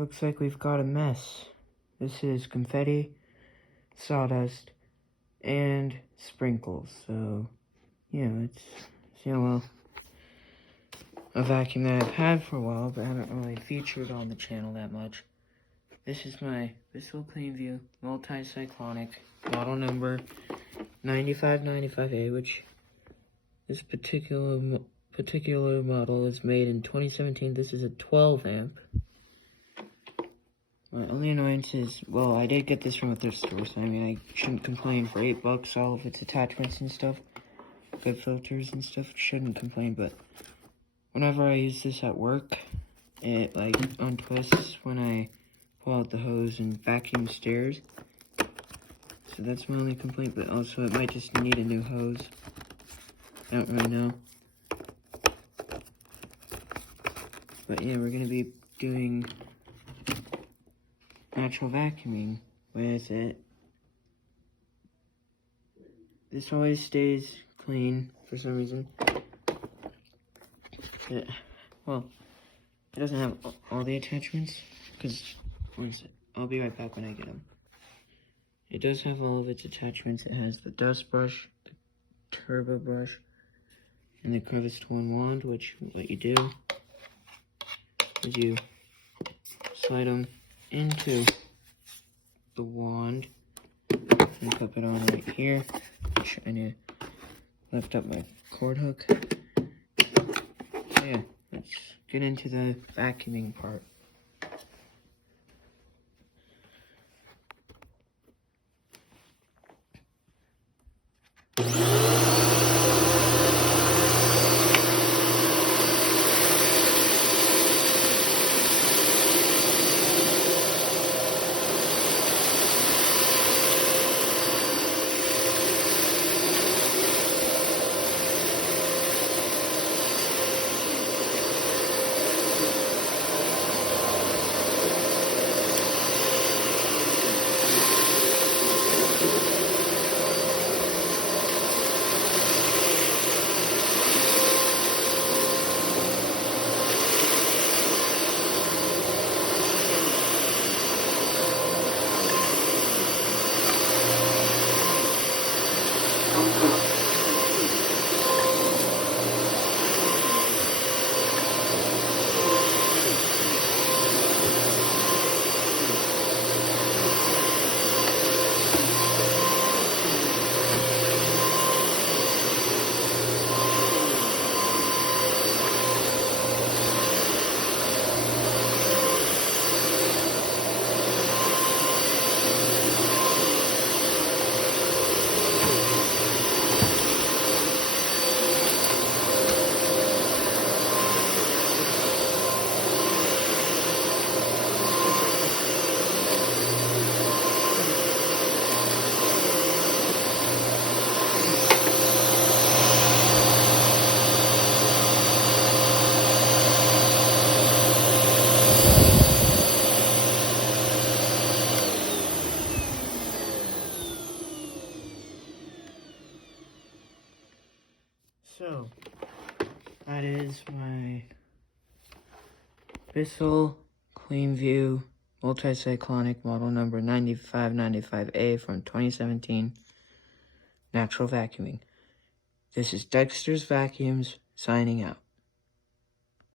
looks like we've got a mess. This is confetti, sawdust, and sprinkles. So, yeah, it's, well, a vacuum that I've had for a while, but I haven't really featured on the channel that much. This is my Bissell cleanview multi-cyclonic model number 9595A, which this particular model is made in 2017. This is a 12 amp. My only annoyance is, well, I did get this from a thrift store, so I mean, I shouldn't complain. For $8, all of its attachments and stuff, good filters and stuff, shouldn't complain. But whenever I use this at work, it like untwists when I pull out the hose and vacuum stairs. So that's my only complaint, but also it might just need a new hose. I don't really know. But yeah, we're gonna be doing natural vacuuming with it. This always stays clean for some reason. Well, it doesn't have all the attachments, because, I'll be right back when I get them. It does have all of its attachments. It has the dust brush, the turbo brush, and the crevice tool wand, which what you do is you slide them into the wand and clip it on right here. I'm trying to lift up my cord hook. So yeah, let's get into the vacuuming part. So, that is my Bissell cleanview multi-cyclonic model number 9595A from 2017 natural vacuuming. This is Dexter's Vacuums signing out.